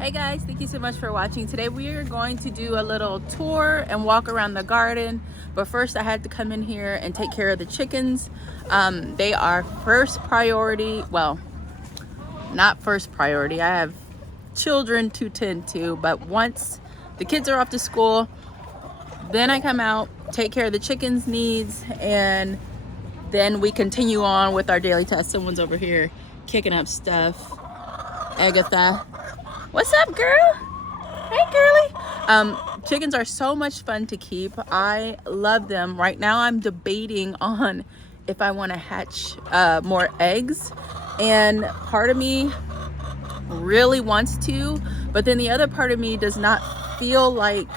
Hey guys, thank you so much for watching. Today we are going to do a little tour and walk around the garden, but first I had to come in here and take care of the chickens. They are first priority. Well, not first priority. I have children to tend to, but once the kids are off to school, then I come out, take care of the chickens' needs, and then we continue on with our daily tasks. Someone's over here kicking up stuff. Agatha. What's up, girl? Hey, girly. Chickens are so much fun to keep. I love them. Right now, I'm debating on if I want to hatch more eggs. And part of me really wants to, but then the other part of me does not feel like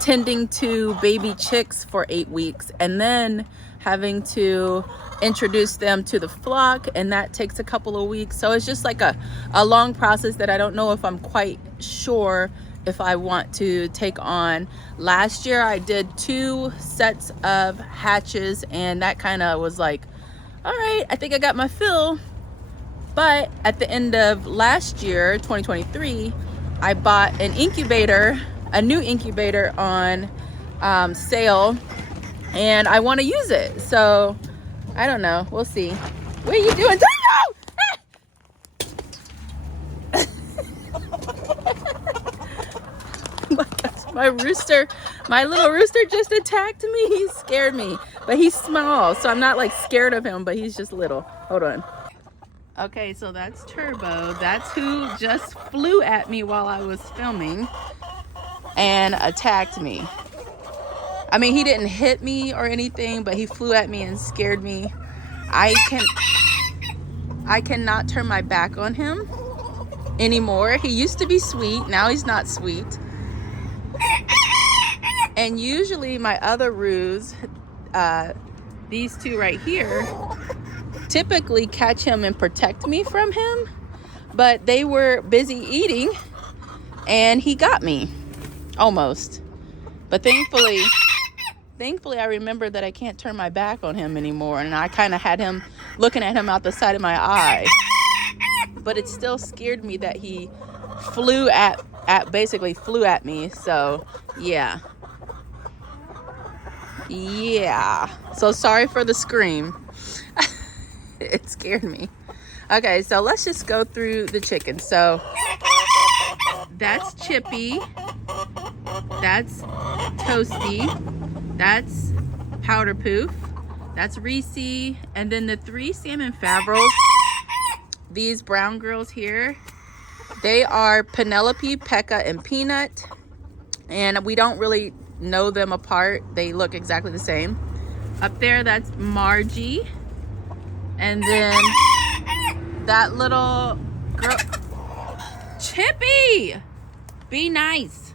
tending to baby chicks for 8 weeks and then having to introduce them to the flock, and that takes a couple of weeks. So it's just like a long process that I don't know if I'm quite sure if I want to take on. Last year I did 2 sets of hatches, and that kind of was like, all right, I think I got my fill. But at the end of last year, 2023, I bought an incubator, a new incubator on sale, and I want to use it. So I don't know. We'll see. What are you doing? My gosh, my rooster, my little rooster just attacked me. He scared me, but he's small, so I'm not like scared of him, but he's just little. Hold on. Okay, so that's Turbo. That's who just flew at me while I was filming and attacked me. I mean, he didn't hit me or anything, but he flew at me and scared me. I cannot turn my back on him anymore. He used to be sweet. Now he's not sweet. And usually my other roos, these 2 right here, typically catch him and protect me from him, but they were busy eating and he got me almost. But thankfully I remembered that I can't turn my back on him anymore, and I kind of had him looking at him out the side of my eye. But it still scared me that he basically flew at me. So yeah. So sorry for the scream. It scared me. Okay, so let's just go through the chickens. So that's Chippy. That's Toasty. That's Powder Poof. That's Reese. And then the 3 salmon favrils, these brown girls here, they are Penelope, Pekka, and Peanut. And we don't really know them apart. They look exactly the same. Up there, that's Margie. And then that little girl, Chippy, be nice.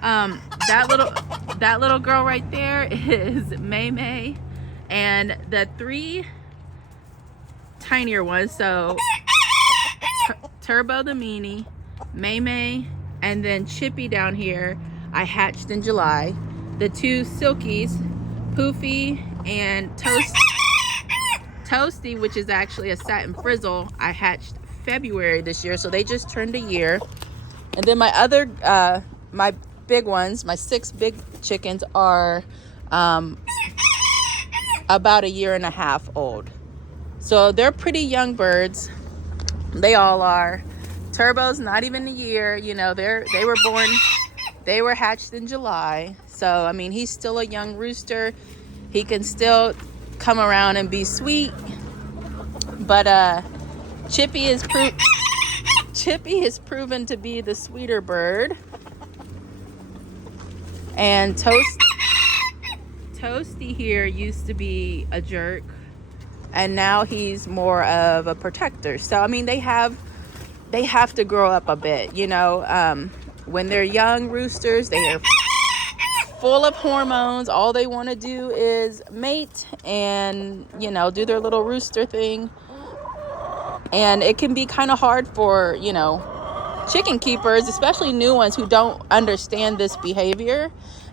That little girl right there is May May, and the 3 tinier ones, so Turbo the meanie, May May, and then Chippy down here, I hatched in July. The 2 silkies, Poofy and Toasty, which is actually a satin frizzle, I hatched February this year, so they just turned a year. And then my other my big ones, my 6 big chickens, are about 1.5 years old. So they're pretty young birds. They all are. Turbo's not even a year. You know, they were hatched in July. So I mean, he's still a young rooster. He can still come around and be sweet. But Chippy is proven to be the sweeter bird. And Toasty here used to be a jerk, and now he's more of a protector. So I mean, they have to grow up a bit, you know. When they're young roosters, they are full of hormones. All they want to do is mate and, you know, do their little rooster thing. And it can be kind of hard for, you know, chicken keepers, especially new ones who don't understand this behavior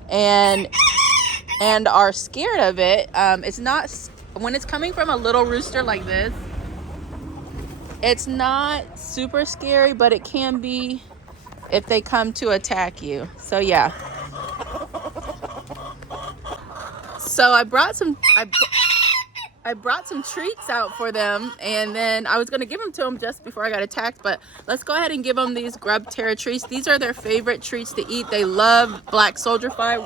and are scared of it. It's not, when it's coming from a little rooster like this, it's not super scary, but it can be if they come to attack you. So yeah. So I brought some treats out for them, and then I was gonna give them to them just before I got attacked, but let's go ahead and give them these Grub Terra treats. These are their favorite treats to eat. They love black soldier fly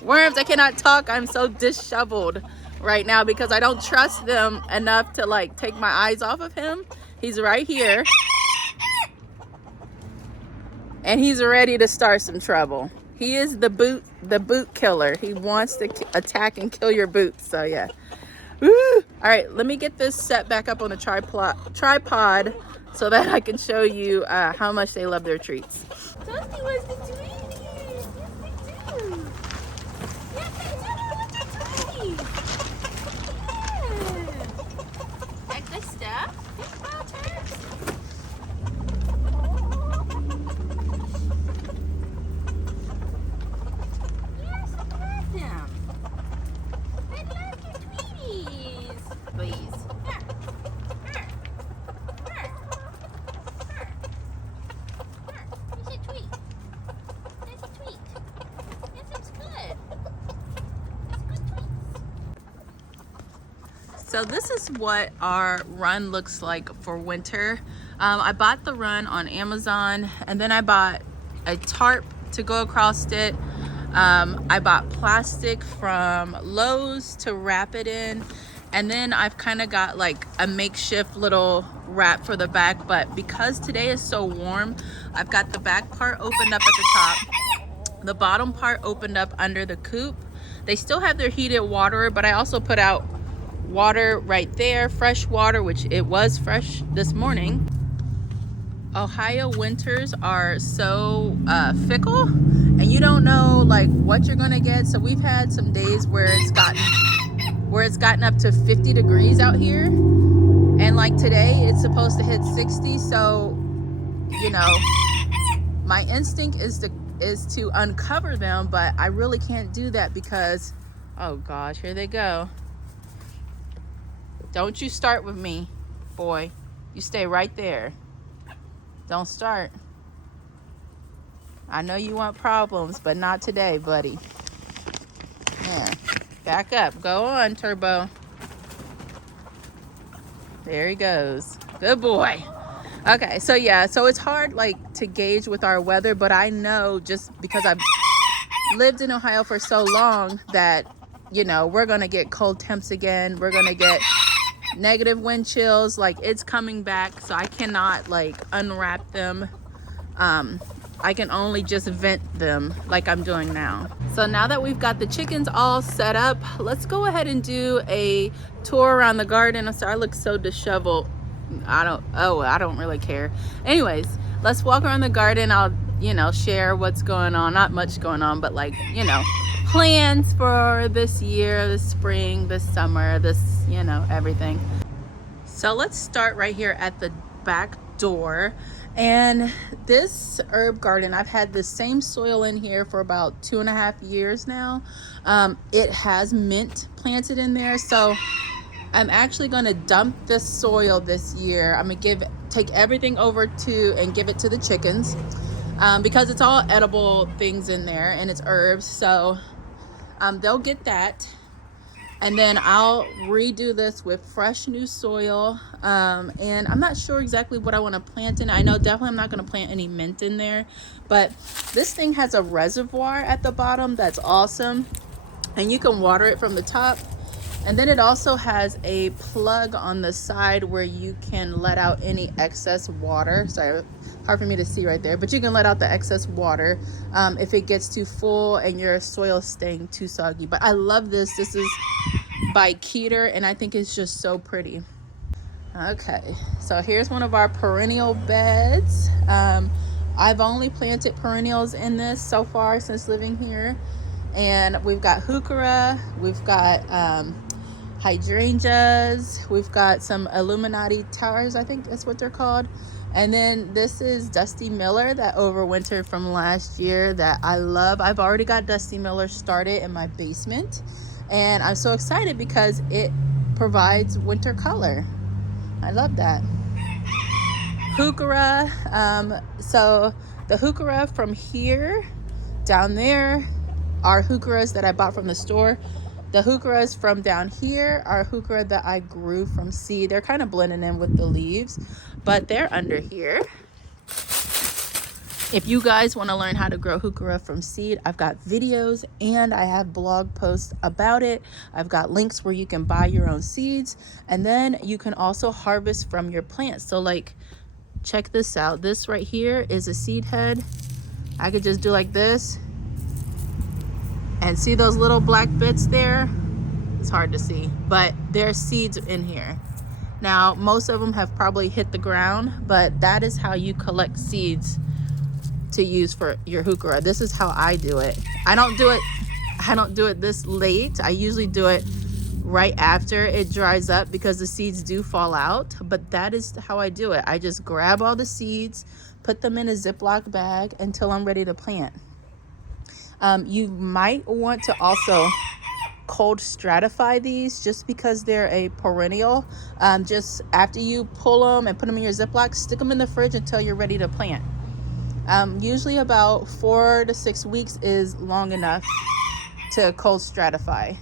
worms. I cannot talk. I'm so disheveled right now because I don't trust them enough to like take my eyes off of him. He's right here, and he's ready to start some trouble. He is the boot killer. He wants to attack and kill your boots. So yeah. Woo! All right, let me get this set back up on the tripod so that I can show you how much they love their treats. Toasty was the tweeties. Yes, they do. Yes, they do. I want your tweeties. Yeah. Like this stuff. Big ball turps. Yes, I love them. I love your tweeties. Please. So this is what our run looks like for winter. I bought the run on Amazon, and then I bought a tarp to go across it. I bought plastic from Lowe's to wrap it in, and then I've kind of got like a makeshift little wrap for the back, but because today is so warm, I've got the back part opened up at the top, the bottom part opened up under the coop. They still have their heated water, but I also put out water right there, fresh water, which it was fresh this morning. Ohio winters are so fickle, and you don't know like what you're gonna get. So we've had some days where it's gotten up to 50 degrees out here, and like today it's supposed to hit 60. So you know, my instinct is to uncover them, but I really can't do that because, oh gosh, here they go. Don't you start with me, boy. You stay right there. Don't start. I know you want problems, but not today, buddy. Yeah. Back up. Go on, Turbo. There he goes. Good boy. Okay, so yeah, so it's hard like to gauge with our weather, but I know just because I've lived in Ohio for so long that, you know, we're gonna get cold temps again. We're gonna get negative wind chills. Like, it's coming back, so I cannot like unwrap them. I can only just vent them like I'm doing now. So now that we've got the chickens all set up, let's go ahead and do a tour around the garden. I'm sorry, I look so disheveled. I don't really care. Anyways, let's walk around the garden. I'll, you know, share what's going on. Not much going on, but like, you know, plans for this year, this spring, this summer, this, you know, everything. So let's start right here at the back door. And this herb garden, I've had the same soil in here for about 2.5 years now. It has mint planted in there, so I'm actually going to dump this soil this year. I'm going to take everything over and give it to the chickens, because it's all edible things in there and it's herbs. So they'll get that. And then I'll redo this with fresh new soil. And I'm not sure exactly what I want to plant in. I know definitely I'm not going to plant any mint in there. But this thing has a reservoir at the bottom that's awesome. And you can water it from the top. And then it also has a plug on the side where you can let out any excess water. Sorry, hard for me to see right there, but you can let out the excess water if it gets too full and your soil staying too soggy. But I love this. This is by Ciearra, and I think it's just so pretty. Okay, so here's one of our perennial beds. I've only planted perennials in this so far since living here. And we've got heuchera, we've got hydrangeas, we've got some Illuminati towers, I think that's what they're called. And then this is Dusty Miller that overwintered from last year that I love. I've already got Dusty Miller started in my basement, and I'm so excited because it provides winter color. I love that. heuchera. So the heuchera from here down there are heucheras that I bought from the store. The heucheras from down here are heuchera that I grew from seed. They're kind of blending in with the leaves, but they're under here. If you guys want to learn how to grow heuchera from seed, I've got videos and I have blog posts about it. I've got links where you can buy your own seeds, and then you can also harvest from your plants. So like, check this out. This right here is a seed head. I could just do like this and see those little black bits there. It's hard to see, but there's seeds in here. Now, most of them have probably hit the ground, but that is how you collect seeds to use for your heuchera. This is how I do it. I don't do it this late. I usually do it right after it dries up because the seeds do fall out, but that is how I do it. I just grab all the seeds, put them in a Ziploc bag until I'm ready to plant. You might want to also cold stratify these just because they're a perennial. Just after you pull them and put them in your Ziploc, stick them in the fridge until you're ready to plant. Usually about 4 to 6 weeks is long enough to cold stratify.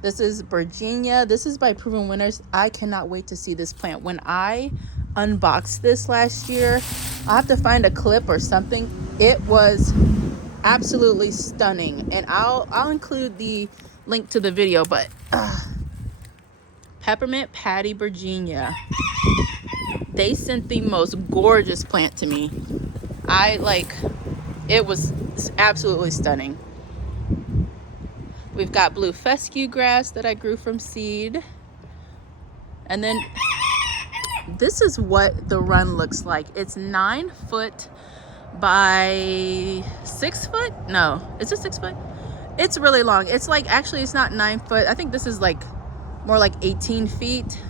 This is Vegega. This is by Proven Winners. I cannot wait to see this plant. When I unboxed this last year, I'll have to find a clip or something. It was absolutely stunning, and I'll include the link to the video. But Peppermint Patty Vegega, they sent the most gorgeous plant to me. It was absolutely stunning. We've got blue fescue grass that I grew from seed. And then this is what the run looks like. It's 9 foot by 6 foot. No, is it 6 foot? It's really long. It's like, actually it's not 9 foot. I think this is like more like 18 feet.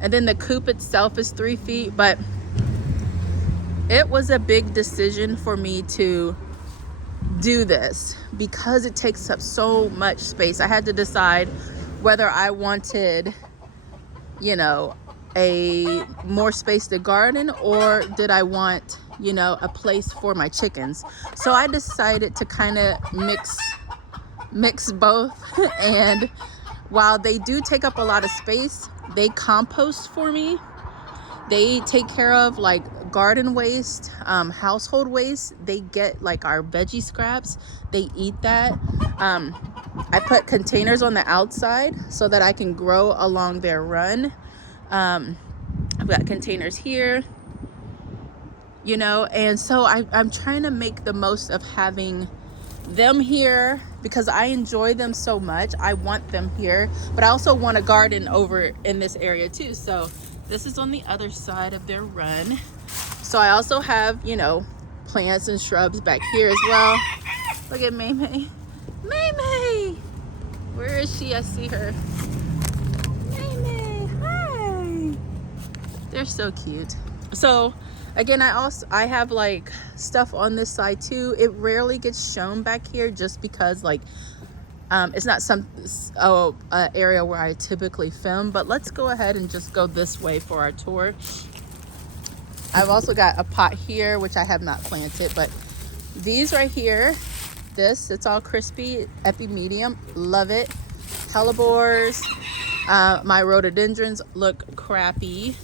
And then the coop itself is 3 feet, but it was a big decision for me to do this because it takes up so much space. I had to decide whether I wanted, you know, a more space to garden, or did I want, you know, a place for my chickens. So I decided to kind of mix both. And while they do take up a lot of space, they compost for me. They take care of like garden waste, household waste. They get like our veggie scraps, they eat that. I put containers on the outside so that I can grow along their run. I've got containers here, you know, and so I'm trying to make the most of having them here because I enjoy them so much. I want them here, but I also want a garden over in this area too. So this is on the other side of their run. So I also have, you know, plants and shrubs back here as well. Look at May May. May May! Where is she? I see her. May May, hi! They're so cute. So again, I have like stuff on this side too. It rarely gets shown back here just because like it's not some area where I typically film, but let's go ahead and just go this way for our tour. I've also got a pot here, which I have not planted, but these right here, it's all crispy, epimedium, love it. Hellebores, my rhododendrons look crappy.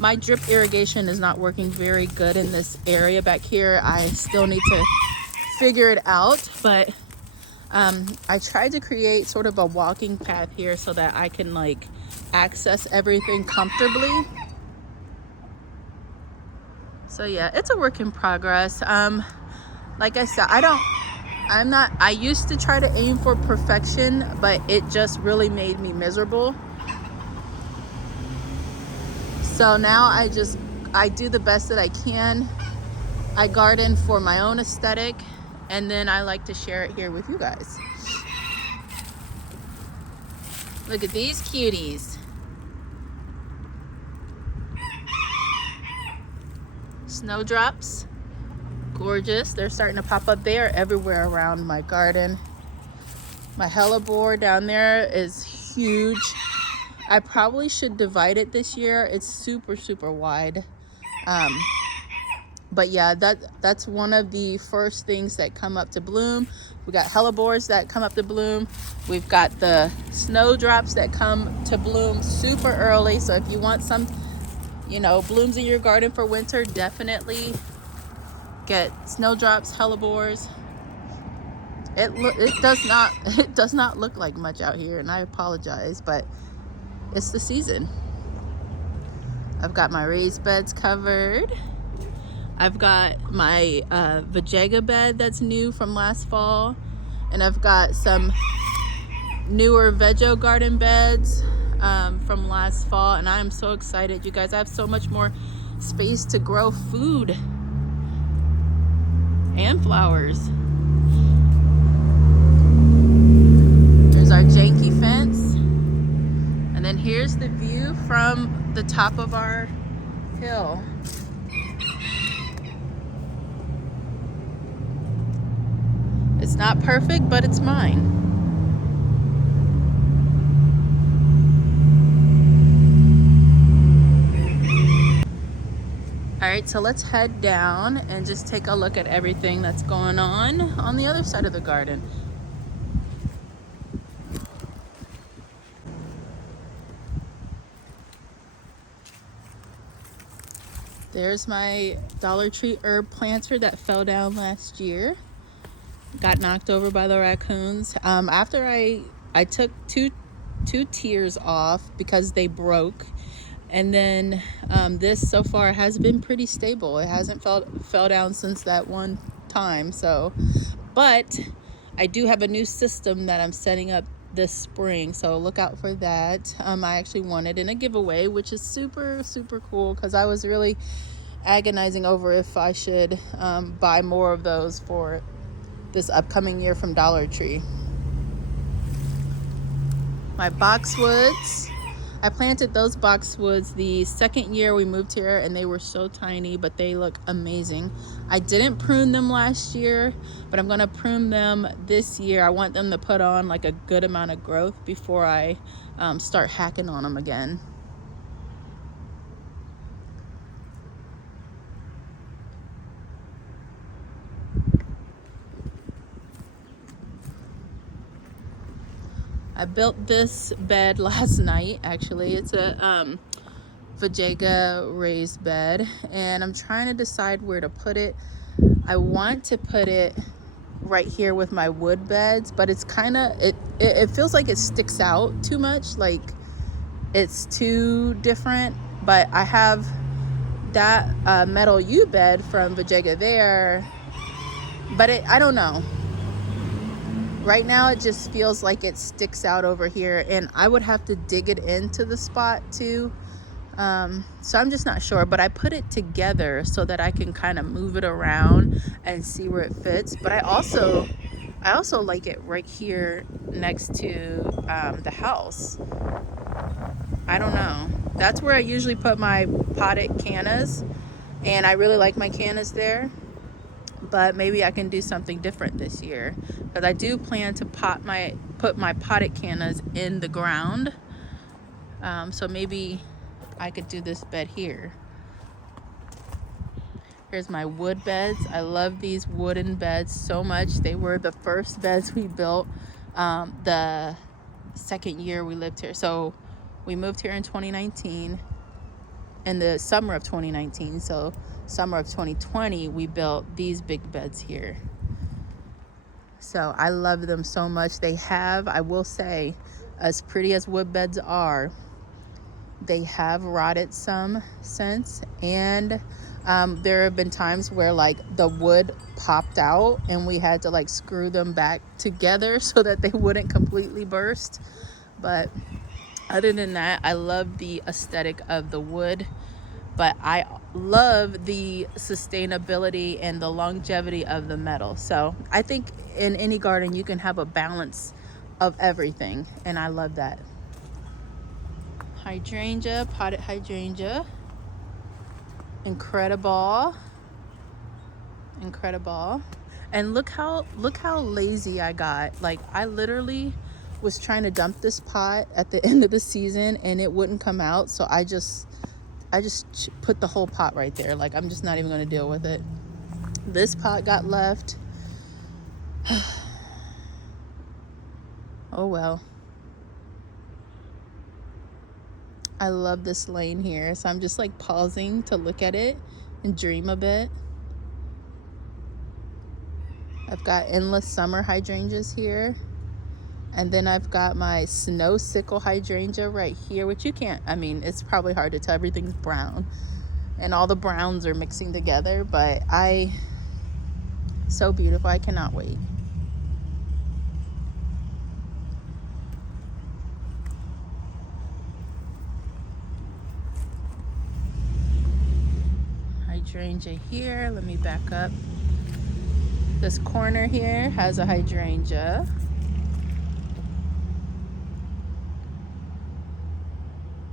My drip irrigation is not working very good in this area back here. I still need to figure it out, but I tried to create sort of a walking path here so that I can like access everything comfortably. So yeah, it's a work in progress. Like I said, I used to try to aim for perfection, but it just really made me miserable. So now I do the best that I can. I garden for my own aesthetic, and then I like to share it here with you guys. Look at these cuties. Snowdrops, gorgeous. They're starting to pop up. They are everywhere around my garden. My hellebore down there is huge. I probably should divide it this year. It's super, super wide. But yeah, that's one of the first things that come up to bloom. We got hellebores that come up to bloom. We've got the snowdrops that come to bloom super early. So if you want some, you know, blooms in your garden for winter, definitely get snowdrops, hellebores. It does not look like much out here, and I apologize, but it's the season. I've got my raised beds covered. I've got my Vegega bed that's new from last fall, and I've got some newer Vego garden beds from last fall, and I am so excited, you guys. I have so much more space to grow food and flowers. There's our janky fence, and then here's the view from the top of our hill. It's not perfect, but it's mine. All right, so let's head down and just take a look at everything that's going on the other side of the garden. There's my Dollar Tree herb planter that fell down last year. Got knocked over by the raccoons. After I took two tiers off because they broke, and then this so far has been pretty stable. It hasn't fell down since that one time. So, but I do have a new system that I'm setting up this spring, so look out for that. I actually won it in a giveaway, which is super cool, because I was really agonizing over if I should buy more of those for this upcoming year from Dollar Tree. My boxwoods, I planted those boxwoods the second year we moved here, and they were so tiny, but they look amazing. I didn't prune them last year, but I'm gonna prune them this year. I want them to put on like a good amount of growth before I start hacking on them again. I built this bed last night, actually. It's a Vegega raised bed, and I'm trying to decide where to put it. I want to put it right here with my wood beds, but it's kind of, it feels like it sticks out too much, like it's too different. But I have that metal U bed from Vegega there, but I don't know. Right now it just feels like it sticks out over here, and I would have to dig it into the spot too. So I'm just not sure, but I put it together so that I can kind of move it around and see where it fits. But I also like it right here next to the house. I don't know. That's where I usually put my potted cannas, and I really like my cannas there. But maybe I can do something different this year, because I do plan to put my potted cannas in the ground. So maybe I could do this bed here. Here's my wood beds. I love these wooden beds so much. They were the first beds we built the second year we lived here. So we moved here in 2019, in the summer of 2019. So summer of 2020, we built these big beds here. So I love them so much. They have, I will say, as pretty as wood beds are, they have rotted some since, and there have been times where like the wood popped out and we had to like screw them back together so that they wouldn't completely burst. But other than that, I love the aesthetic of the wood, but I love the sustainability and the longevity of the metal. So I think in any garden you can have a balance of everything, and I love that. Hydrangea, potted hydrangea, incredible. And look how lazy I got. Like, I literally was trying to dump this pot at the end of the season and it wouldn't come out, so I just I just put the whole pot right there. Like, I'm just not even going to deal with it. This pot got left. Oh well. I love this lane here, so I'm just like pausing to look at it and dream a bit. I've got endless summer hydrangeas here, and then I've got my snow sickle hydrangea right here, which you can't, I mean, it's probably hard to tell. Everything's brown and all the browns are mixing together, but so beautiful. I cannot wait. Hydrangea here. Let me back up. This corner here has a hydrangea.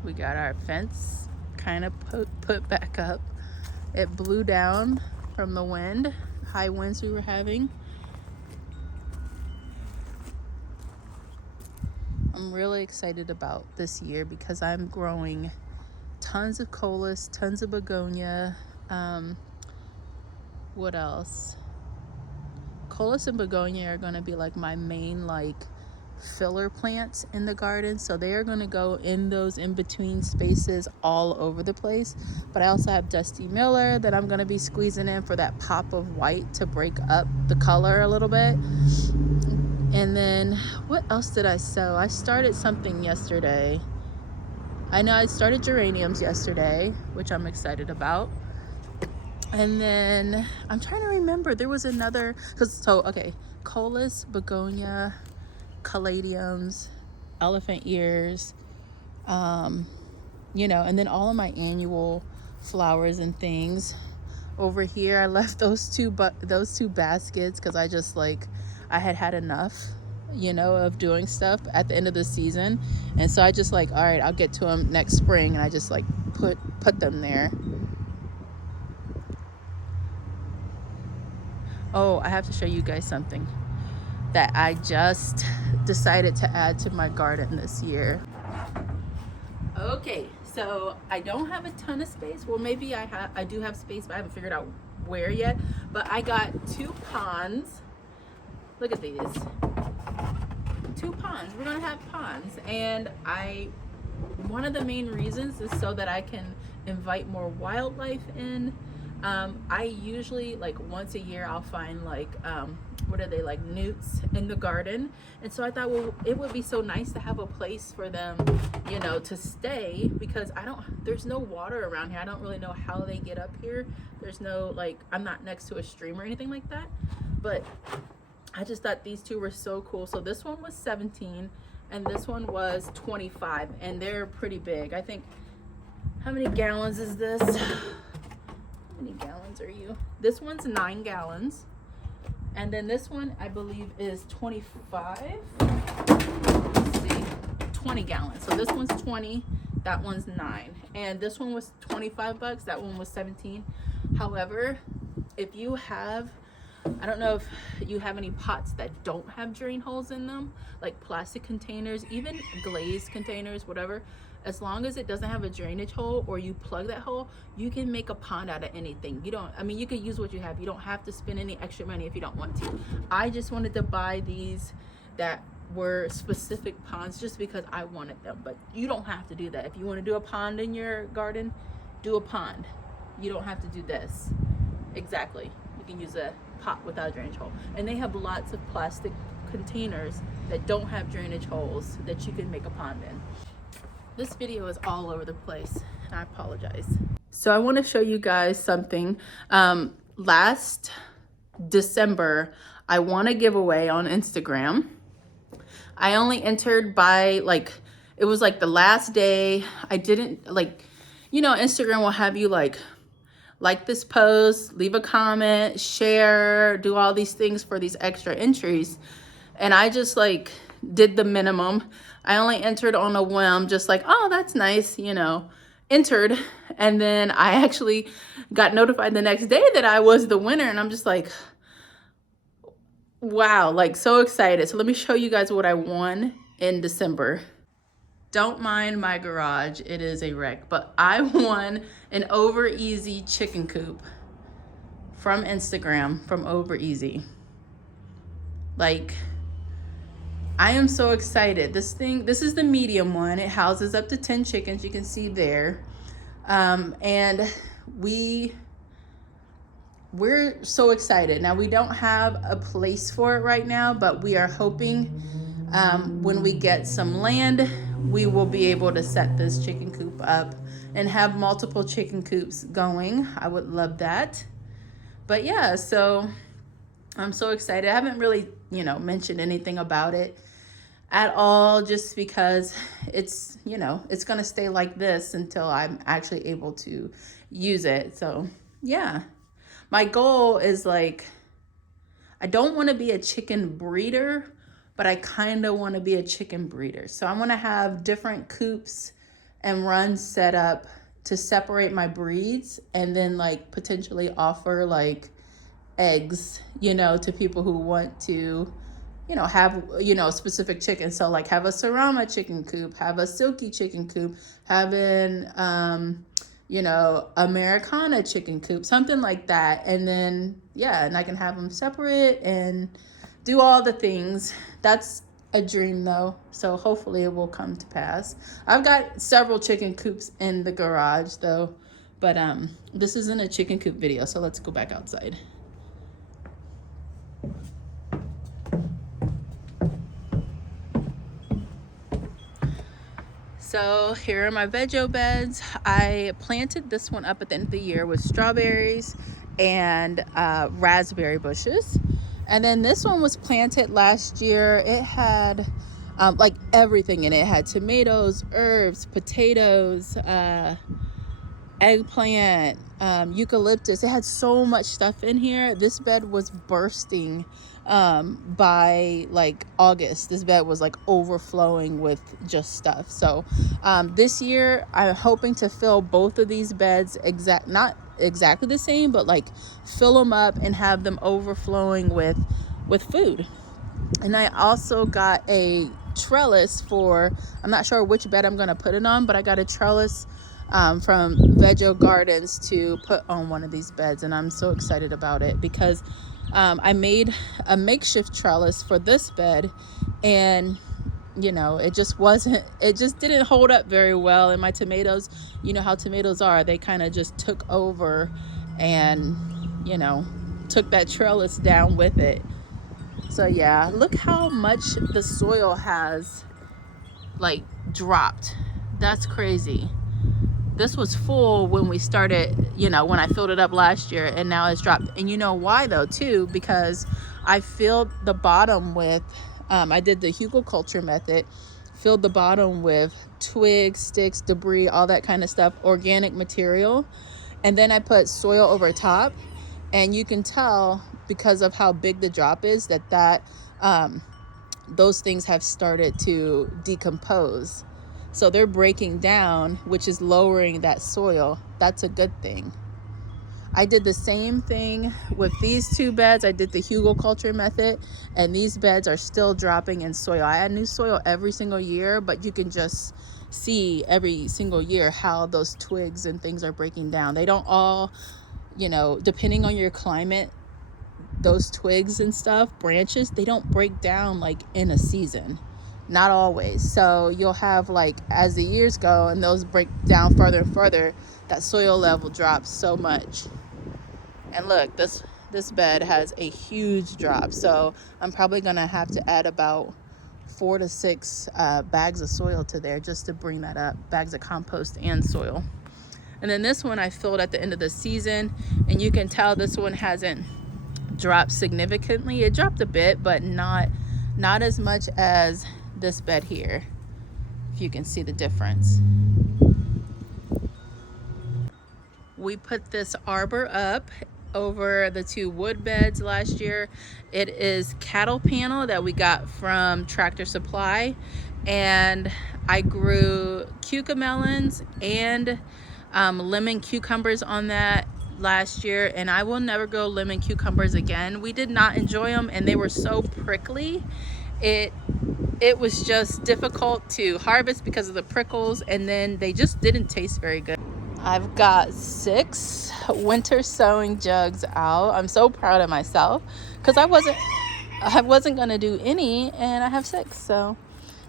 We got our fence kind of put back up. It blew down from the wind, high winds we were having. I'm really excited about this year because I'm growing tons of colas, tons of begonia. What else? Colas and begonia are going to be like my main like filler plants in the garden, so they are going to go in those in between spaces all over the place. But I also have Dusty Miller that I'm going to be squeezing in for that pop of white to break up the color a little bit. And then what else did I sow? I started something yesterday. I know I started geraniums yesterday, which I'm excited about. And then I'm trying to remember, there was another, okay, colas, begonia, caladiums, elephant ears, you know, and then all of my annual flowers and things. Over here, I left those two baskets because I just like, I had enough, you know, of doing stuff at the end of the season. And so I just like, all right, I'll get to them next spring. And I just like put them there. Oh, I have to show you guys something that I just decided to add to my garden this year. Okay, so I don't have a ton of space. Well, maybe I do have space, but I haven't figured out where yet. But I got 2 ponds. Look at these. 2 ponds. We're gonna have ponds, and one of the main reasons is so that I can invite more wildlife in. I usually, like, once a year I'll find like what are they, like newts in the garden, and so I thought, well, it would be so nice to have a place for them, you know, to stay, because there's no water around here. I don't really know how they get up here. There's no, like, I'm not next to a stream or anything like that, but I just thought these 2 were so cool. So this one was 17 and this one was 25, and they're pretty big. I think, how many gallons is this? How many gallons are you? This one's 9 gallons. And then this one, I believe, is 25. Let's see, 20 gallons. So this one's 20, that one's 9. And this one was 25 bucks, that one was 17. However, if you have, I don't know if you have any pots that don't have drain holes in them, like plastic containers, even glazed containers, whatever. As long as it doesn't have a drainage hole, or you plug that hole, you can make a pond out of anything. You could use what you have. You don't have to spend any extra money if you don't want to. I just wanted to buy these that were specific ponds just because I wanted them. But you don't have to do that. If you want to do a pond in your garden, do a pond. You don't have to do this. Exactly. You can use a pot without a drainage hole. And they have lots of plastic containers that don't have drainage holes that you can make a pond in. This video is all over the place, and I apologize. So I want to show you guys something. Last December, I won a giveaway on Instagram. I only entered by, like, it was like the last day. I didn't, like, you know, Instagram will have you like this post, leave a comment, share, do all these things for these extra entries. And I just like did the minimum. I only entered on a whim, just like, oh, that's nice, you know, entered. And then I actually got notified the next day that I was the winner. And I'm just like, wow, like so excited. So let me show you guys what I won in December. Don't mind my garage, it is a wreck, but I won an Over Easy chicken coop from Instagram, from Over Easy. Like, I am so excited. This is the medium one. It houses up to 10 chickens, you can see there. And we're so excited. Now, we don't have a place for it right now, but we are hoping when we get some land, we will be able to set this chicken coop up and have multiple chicken coops going. I would love that. But yeah, so I'm so excited. I haven't really, mentioned anything about it at all, just because it's, it's gonna stay like this until I'm actually able to use it. So yeah, my goal is like, I don't want to be a chicken breeder, but I kind of want to be a chicken breeder. So I'm going to have different coops and runs set up to separate my breeds, and then like potentially offer like eggs, to people who want to, have, specific chickens. So like have a Serrama chicken coop, have a Silky chicken coop, having, Americana chicken coop, something like that. And then, yeah, and I can have them separate and do all the things. That's a dream though, so hopefully it will come to pass. I've got several chicken coops in the garage though, but this isn't a chicken coop video, so let's go back outside. So here are my Vego beds. I planted this one up at the end of the year with strawberries and raspberry bushes. And then this one was planted last year. It had like everything in it. It had tomatoes, herbs, potatoes, eggplant, eucalyptus. It had so much stuff in here. This bed was bursting by like August. This bed was like overflowing with just stuff. So this year I'm hoping to fill both of these beds not exactly the same, but like fill them up and have them overflowing with food. And I also got a trellis for, I'm not sure which bed I'm going to put it on, but I got a trellis from Vego Gardens to put on one of these beds, and I'm so excited about it because I made a makeshift trellis for this bed, and it just didn't hold up very well. And my tomatoes, how tomatoes are, they kind of just took over and took that trellis down with it. So yeah, look how much the soil has like dropped. That's crazy. This was full when we started, when I filled it up last year, and now it's dropped. And you know why though too? Because I filled the bottom with I did the hugelkultur method, filled the bottom with twigs, sticks, debris, all that kind of stuff, organic material. And then I put soil over top, and you can tell because of how big the drop is that those things have started to decompose. So they're breaking down, which is lowering that soil. That's a good thing. I did the same thing with these two beds. I did the hugelkultur method, and these beds are still dropping in soil. I add new soil every single year, but you can just see every single year how those twigs and things are breaking down. They don't all, depending on your climate, those twigs and stuff, branches, they don't break down like in a season. Not always. So you'll have like, as the years go and those break down further and further, that soil level drops so much. And look, this bed has a huge drop. So I'm probably gonna have to add about 4 to 6 bags of soil to there just to bring that up, bags of compost and soil. And then this one I filled at the end of the season, and you can tell this one hasn't dropped significantly. It dropped a bit, but not as much as this bed here, if you can see the difference. We put this arbor up over the 2 wood beds last year. It is cattle panel that we got from Tractor Supply, and I grew cucamelons and lemon cucumbers on that last year, and I will never grow lemon cucumbers again. We did not enjoy them, and they were so prickly. It it was just difficult to harvest because of the prickles, and then they just didn't taste very good. I've got 6 winter sowing jugs out. I'm so proud of myself because I wasn't gonna do any, and I have 6, so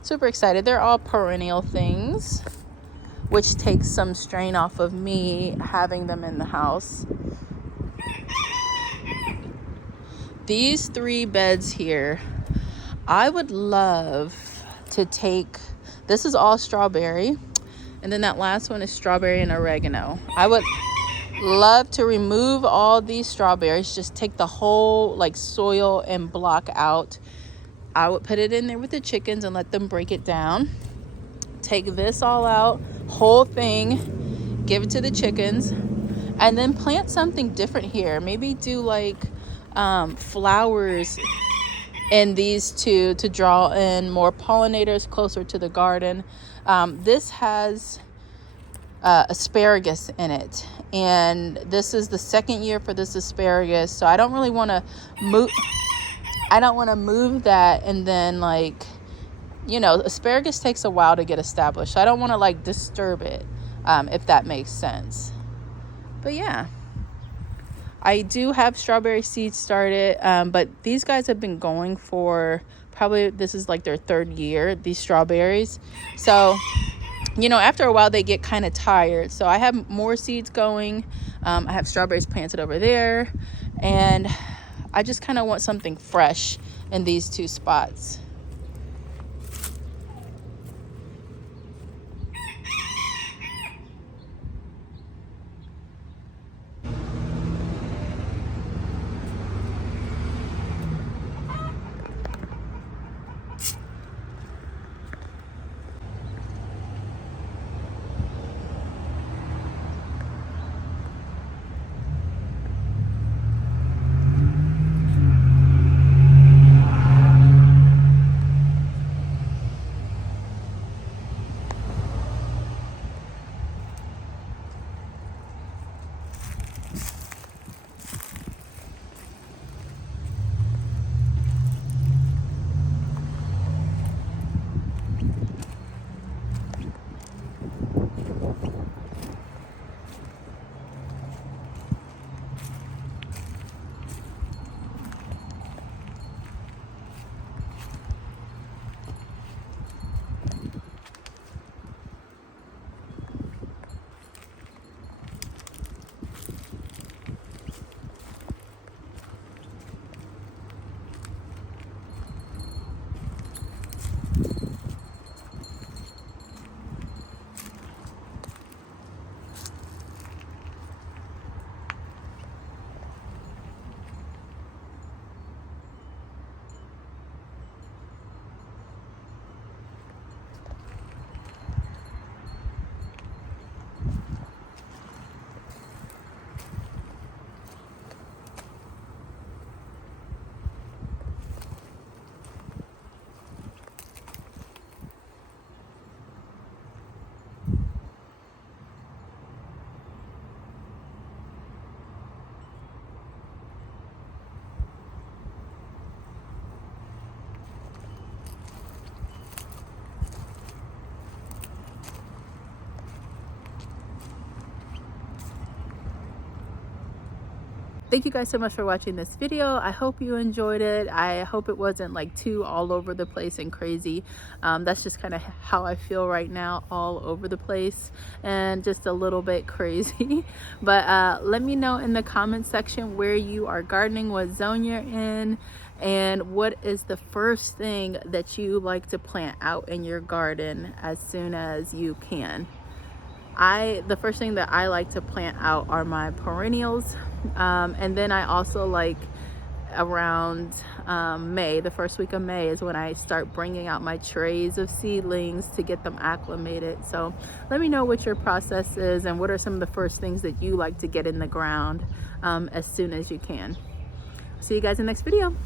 super excited. They're all perennial things, which takes some strain off of me having them in the house. These 3 beds here, I would love to take, this is all strawberry, and then that last one is strawberry and oregano. I would love to remove all these strawberries, just take the whole like soil and block out. I would put it in there with the chickens and let them break it down. Take this all out, whole thing, give it to the chickens, and then plant something different here. Maybe do like flowers in these 2 to draw in more pollinators closer to the garden. This has asparagus in it, and this is the 2nd year for this asparagus, so I don't really want to move. I don't want to move that, and then like, you know, asparagus takes a while to get established, so I don't want to like disturb it, if that makes sense. But yeah, I do have strawberry seeds started, but these guys have been going for probably, this is like their 3rd year, these strawberries. So, you know, after a while they get kind of tired. So I have more seeds going. I have strawberries planted over there, and I just kind of want something fresh in these 2 spots. Thank you guys so much for watching this video. I hope you enjoyed it. I hope it wasn't like too all over the place and crazy. That's just kind of how I feel right now, all over the place and just a little bit crazy. But let me know in the comment section where you are gardening, what zone you're in, and what is the first thing that you like to plant out in your garden as soon as you can. The first thing that I like to plant out are my perennials, and then I also like around May, the first week of May is when I start bringing out my trays of seedlings to get them acclimated. So let me know what your process is and what are some of the first things that you like to get in the ground as soon as you can. See you guys in the next video.